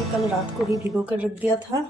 मैंने कल रात को ही भिगो कर रख दिया था।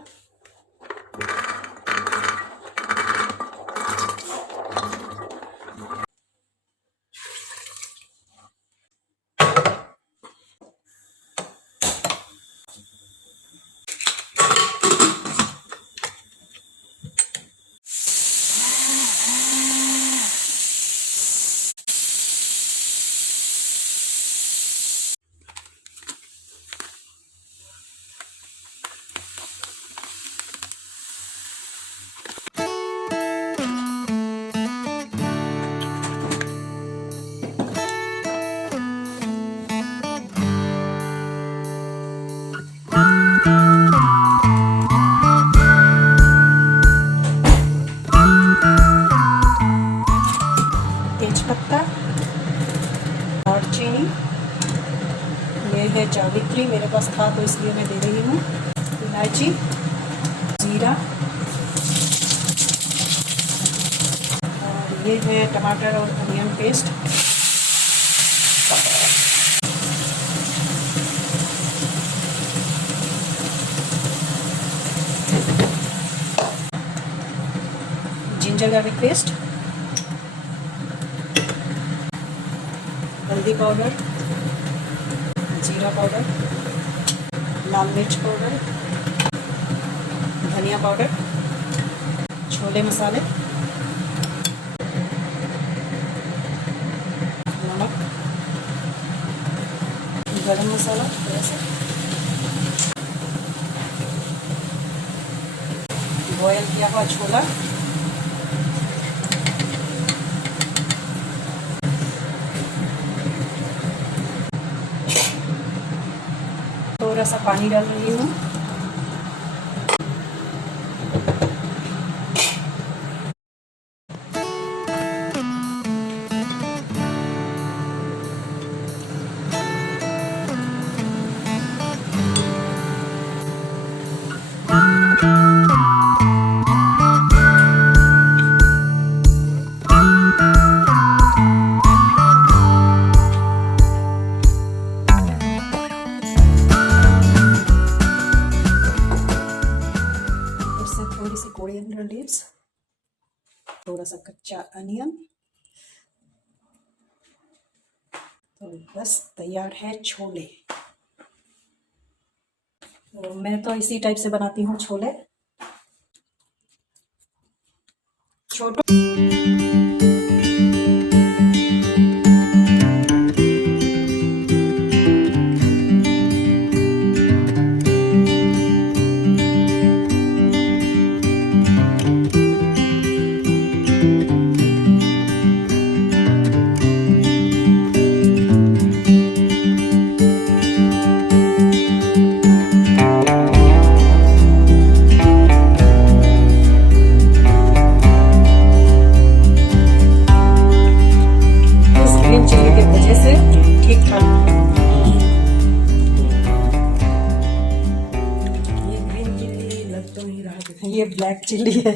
तेजपत्ता, दालचीनी, ये है जावित्री, मेरे पास था तो इसलिए मैं दे रही हूँ। इलायची, जीरा, और ये है टमाटर और onion paste. Ginger garlic paste, हल्दी पाउडर, जीरा पाउडर, लाल मिर्च पाउडर, धनिया पाउडर, छोले मसाले, नमक, गरम मसाला थोड़ा सा, बॉयल किया हुआ छोला, थोड़ा सा पानी डाल रही हूँ। थोड़ी सी कोरिएंडर लीव्स, थोड़ा सा कच्चा अनियन, तो बस तैयार है छोले। तो मैं तो इसी टाइप से बनाती हूँ छोले। छोटो ये ब्लैक चिल्ली है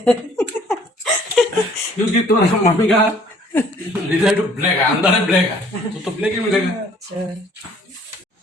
क्योंकि तुम्हारा मम्मी का रिजल्ट ब्लैक है, अंदर है ब्लैक है, तो ब्लैक ही मिलेगा। अच्छा,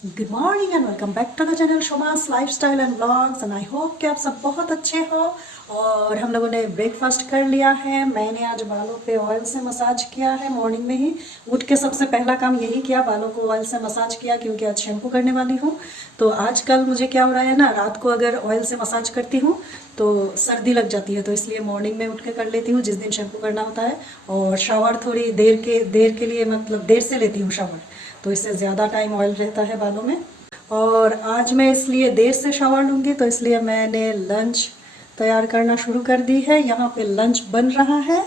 good morning and welcome back to the channel Shoma's lifestyle and vlogs. And I hope कि आप सब बहुत अच्छे हो। और हम लोगों ने ब्रेकफास्ट कर लिया है। मैंने आज बालों पे ऑयल से मसाज किया है। मॉर्निंग में ही उठ के सबसे पहला काम यही किया, बालों को ऑयल से मसाज किया, क्योंकि आज शैम्पू करने वाली हूँ। तो आजकल मुझे क्या हो रहा है ना, रात को अगर ऑयल से मसाज करती हूँ तो सर्दी लग जाती है, तो इसलिए मॉर्निंग में उठ के कर लेती हूँ जिस दिन शैम्पू करना होता है। और शावर थोड़ी देर के लिए, मतलब देर से लेती हूँ शावर, तो इससे ज़्यादा टाइम ऑयल रहता है बालों में। और आज मैं इसलिए देर से शावर लूँगी, तो इसलिए मैंने लंच तैयार करना शुरू कर दी है। यहाँ पे लंच बन रहा है।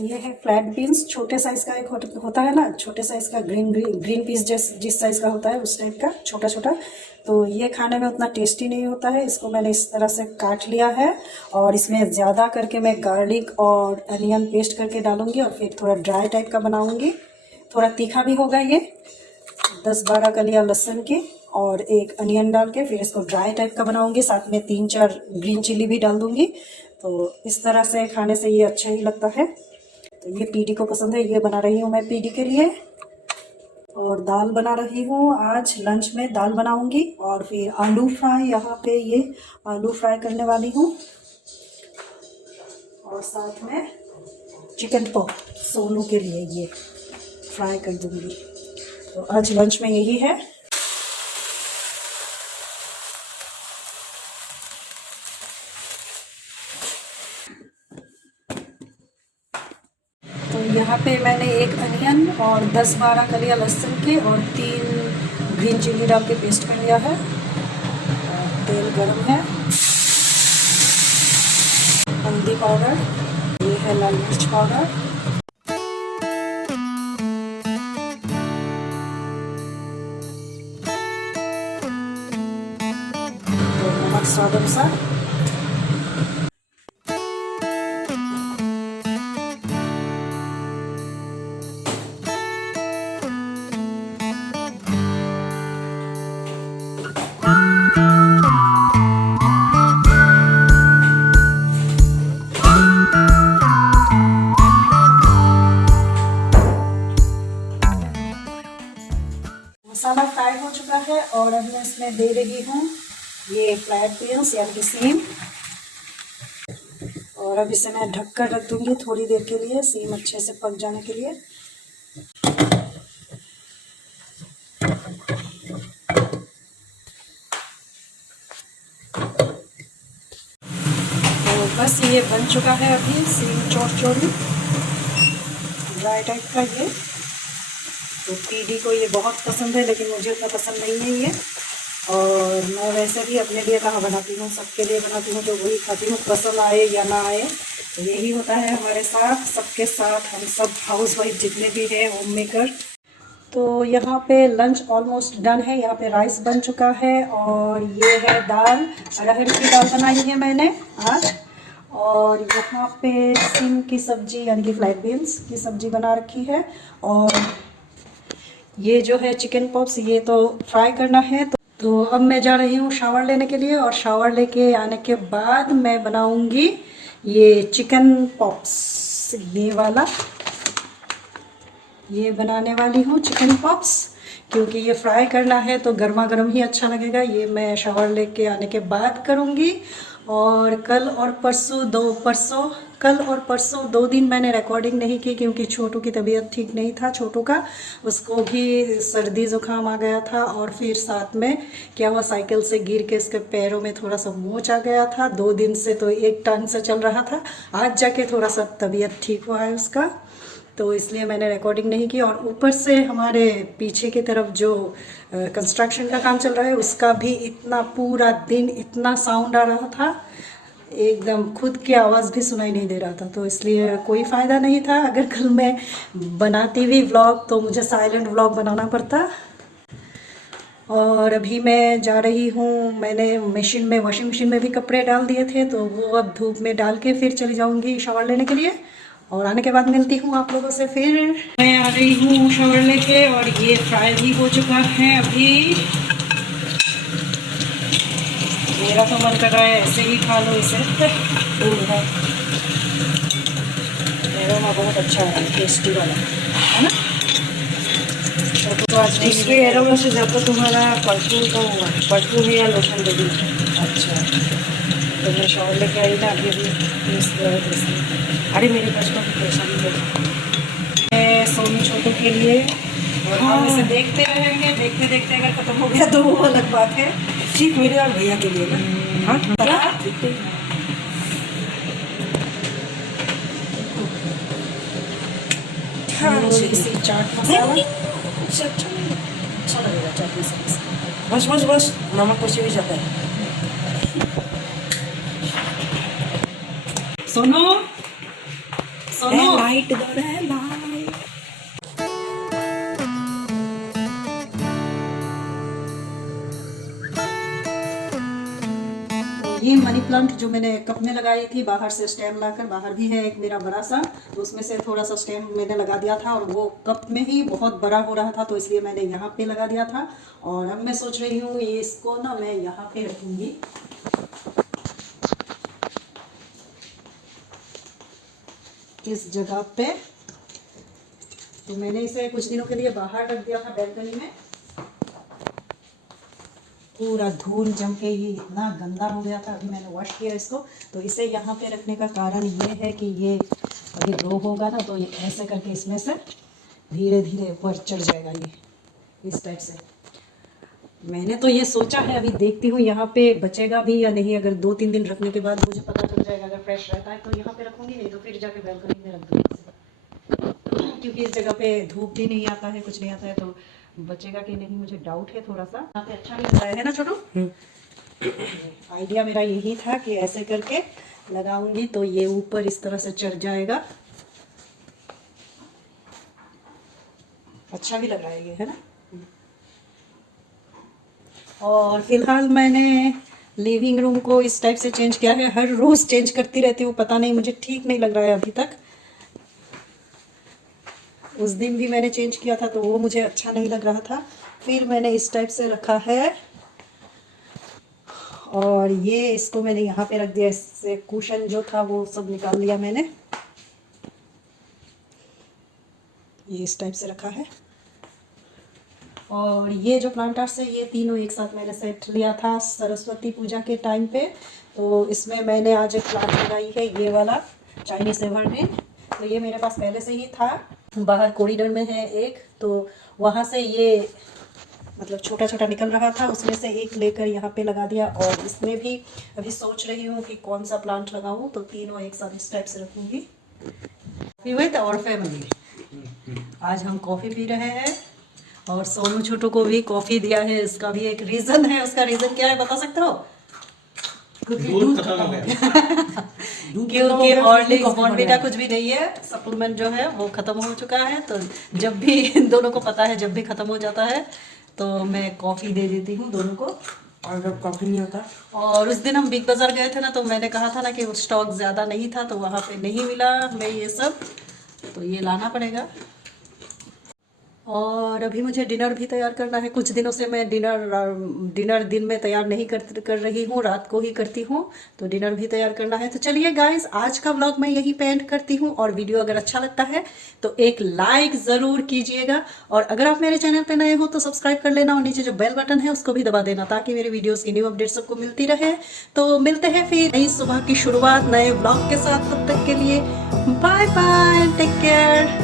ये है फ्लैट बीन्स, छोटे साइज़ का एक होता है ना, छोटे साइज़ का ग्रीन पीस जिस साइज़ का होता है उस टाइप का छोटा छोटा। तो ये खाने में उतना टेस्टी नहीं होता है। इसको मैंने इस तरह से काट लिया है और इसमें ज़्यादा करके मैं गार्लिक और अनियन पेस्ट करके डालूँगी और फिर थोड़ा ड्राई टाइप का बनाऊँगी। थोड़ा तीखा भी होगा ये, 10-12 कलियाँ लहसुन की और एक अनियन डाल के फिर इसको ड्राई टाइप का बनाऊँगी। साथ में 3-4 ग्रीन चिल्ली भी डाल दूँगी। तो इस तरह से खाने से ये अच्छा ही लगता है। तो ये पीडी को पसंद है, ये बना रही हूँ मैं पीडी के लिए। और दाल बना रही हूँ, आज लंच में दाल बनाऊंगी। और फिर आलू फ्राई, यहाँ पे ये आलू फ्राई करने वाली हूँ। और साथ में चिकन पॉप सोनू के लिए ये फ्राई कर दूंगी। तो आज लंच में यही है। तो यहाँ पे मैंने एक अनियन और 10-12 कलियाँ लहसुन के और 3 ग्रीन चिल्ली डाल के पेस्ट कर लिया है। और तेल गरम है। हल्दी पाउडर, ये है लाल मिर्च पाउडर, तो नमक स्वाद अनुसार। मसाला फ्राई हो चुका है और अब मैं इसमें दे रही हूँ ये फ्लैट बीन्स यानी कि सीम। और अब इसे मैं ढक कर रख दूँगी थोड़ी देर के लिए, सीम अच्छे से पक जाने के लिए। तो बस ये बन चुका है अभी सीम चौड़ी ड्राई टाइप का ये। तो पीडी को ये बहुत पसंद है, लेकिन मुझे उतना पसंद नहीं है ये। और मैं वैसे भी अपने लिए कहाँ बनाती हूँ, सबके लिए बनाती हूँ, तो वही खाती हूँ, पसंद आए या ना आए। तो यही होता है हमारे साथ, सबके साथ, हम सब हाउसवाइफ जितने भी हैं, होम मेकर। तो यहाँ पे लंच ऑलमोस्ट डन है। यहाँ पे राइस बन चुका है और ये है दाल, अरहर की दाल बनाई है मैंने आज। और यहाँ पे सिम की सब्जी यानी कि फ्लैट बीन्स की सब्जी बना रखी है। और ये जो है चिकन पॉप्स, ये तो फ्राई करना है। तो अब मैं जा रही हूँ शावर लेने के लिए, और शावर लेके आने के बाद मैं बनाऊँगी ये चिकन पॉप्स, ये वाला, ये बनाने वाली हूँ चिकन पॉप्स। क्योंकि ये फ्राई करना है तो गर्मा गर्म ही अच्छा लगेगा। ये मैं शावर लेके आने के बाद करूँगी। और कल और परसों 2 दिन मैंने रिकॉर्डिंग नहीं की, क्योंकि छोटू की तबीयत ठीक नहीं था। छोटू का, उसको भी सर्दी ज़ुकाम आ गया था। और फिर साथ में क्या हुआ, साइकिल से गिर के इसके पैरों में थोड़ा सा मोच आ गया था। 2 दिन से तो एक टांग से चल रहा था, आज जाके थोड़ा सा तबीयत ठीक हुआ है उसका। तो इसलिए मैंने रिकॉर्डिंग नहीं की। और ऊपर से हमारे पीछे की तरफ जो कंस्ट्रक्शन का काम चल रहा है, उसका भी इतना पूरा दिन इतना साउंड आ रहा था, एकदम खुद की आवाज़ भी सुनाई नहीं दे रहा था। तो इसलिए कोई फ़ायदा नहीं था। अगर कल मैं बनाती हुई व्लॉग तो मुझे साइलेंट व्लॉग बनाना पड़ता। और अभी मैं जा रही हूँ, मैंने वॉशिंग मशीन में भी कपड़े डाल दिए थे, तो वो अब धूप में डाल के फिर चली जाऊँगी शावर लेने के लिए। और आने के बाद मिलती हूँ आप लोगों से फिर। मैं आ रही हूँ शावर लेके, और ये फ्राई भी हो चुका है अभी। मेरा तो मन कर रहा है ऐसे ही खा लो इसे। एरोमा बहुत अच्छा है, टेस्टी वाला है ना। तो आज इसके एरोमा से ज़्यादा तुम्हारा परफ्यूम है या लोशन दे दी। अच्छा, तो मैं शावर लेके आई ना अभी अरे मेरे पास तो पैसा नहीं है। मैं सोनू छोटू के लिए, और हम इसे देखते रहेंगे। देखते देखते अगर ख़त्म हो गया तो वो अलग बात है। सिर्फ मेरे और भैया के लिए ना। हाँ क्या? थोड़ी सी चाट मसाला, अच्छा लगेगा चाट मसाला। बस बस बस, नमक कुछ भी जाता है। सोनू सोनू, लाइट दो रे लाइट। ये मनी प्लांट जो मैंने कप में लगाई थी, बाहर से स्टेम लाकर, बाहर भी है एक मेरा बड़ा सा, तो उसमें से थोड़ा सा स्टेम मैंने लगा दिया था। और वो कप में ही बहुत बड़ा हो रहा था, तो इसलिए मैंने यहाँ पे लगा दिया था। और अब मैं सोच रही हूँ ये इसको ना मैं यहाँ पे रखूँगी, इस जगह पे। तो मैंने इसे कुछ दिनों के लिए बाहर रख दिया था बैल्कनी में। पूरा धूल जम के ये इतना गंदा हो गया था, अभी मैंने वॉश किया इसको। तो इसे यहाँ पे रखने का कारण ये है कि ये अभी ग्रो होगा ना, तो ये ऐसे करके इसमें से धीरे धीरे ऊपर चढ़ जाएगा, ये इस टाइप से। मैंने तो ये सोचा है, अभी देखती हूँ यहाँ पे बचेगा भी या नहीं। अगर 2-3 दिन रखने के बाद मुझे पता चल जाएगा अगर फ्रेश रहता है तो यहाँ पे रखूँगी, नहीं तो फिर जाके बैल्कनी में रख दूँगी। क्योंकि इस जगह पे धूप भी नहीं आता है, कुछ नहीं आता है, तो बचेगा कि नहीं मुझे डाउट है थोड़ा सा। यहाँ पे अच्छा भी लग रहा है ना छोटू? आइडिया मेरा यही था कि ऐसे करके लगाऊंगी तो ये ऊपर इस तरह से चढ़ जाएगा। अच्छा भी लग रहा है ये, है ना? और फिलहाल मैंने लिविंग रूम को इस टाइप से चेंज किया है। हर रोज चेंज करती रहती हूँ, पता नहीं मुझे ठीक नहीं लग रहा है अभी तक। उस दिन भी मैंने चेंज किया था तो वो मुझे अच्छा नहीं लग रहा था, फिर मैंने इस टाइप से रखा है। और ये इसको मैंने यहाँ पे रख दिया, इससे कुशन जो था वो सब निकाल लिया मैंने, ये इस टाइप से रखा है। और ये जो प्लांटर्स है ये तीनों एक साथ मैंने सेट लिया था सरस्वती पूजा के टाइम पे। तो इसमें मैंने आज एक प्लांट लगाई है, ये वाला चाइनीज एवरग्रीन। तो ये मेरे पास पहले से ही था, बाहर कॉरिडोर में है एक, तो वहाँ से ये मतलब छोटा छोटा निकल रहा था, उसमें से एक लेकर यहाँ पे लगा दिया। और इसमें भी अभी सोच रही हूँ कि कौन सा प्लांट लगाऊँ, तो तीनों एक साथ इस टाइप से रखूँगी। विद और फैमिली आज हम कॉफ़ी पी रहे हैं, और सोनू छोटू को भी कॉफ़ी दिया है। इसका भी एक रीज़न है, उसका रीज़न क्या है बता सकते हो? क्योंकि दूध खत्म हो गया। क्योंकि हॉर्लिक्स बॉर्नविटा कुछ भी नहीं है, सप्लीमेंट जो है वो खत्म हो चुका है। तो जब भी इन दोनों को पता है, जब भी खत्म हो जाता है तो मैं कॉफ़ी दे देती हूँ दोनों को। और जब कॉफी नहीं होता, और उस दिन हम बिग बाज़ार गए थे ना, तो मैंने कहा था ना कि स्टॉक ज़्यादा नहीं था, तो वहाँ पे नहीं मिला हमें ये सब, तो ये लाना पड़ेगा। और अभी मुझे डिनर भी तैयार करना है। कुछ दिनों से मैं डिनर दिन में तैयार नहीं कर रही हूँ, रात को ही करती हूँ, तो डिनर भी तैयार करना है। तो चलिए गाइस, आज का व्लॉग मैं यहीं पे एंड करती हूँ। और वीडियो अगर अच्छा लगता है तो एक लाइक ज़रूर कीजिएगा, और अगर आप मेरे चैनल पे नए हो तो सब्सक्राइब कर लेना, और नीचे जो बेल बटन है उसको भी दबा देना, ताकि मेरे वीडियोज़ की न्यू अपडेट सबको मिलती रहे। तो मिलते हैं फिर नई सुबह की शुरुआत नए व्लॉग के साथ, तब तक के लिए बाय बाय, टेक केयर।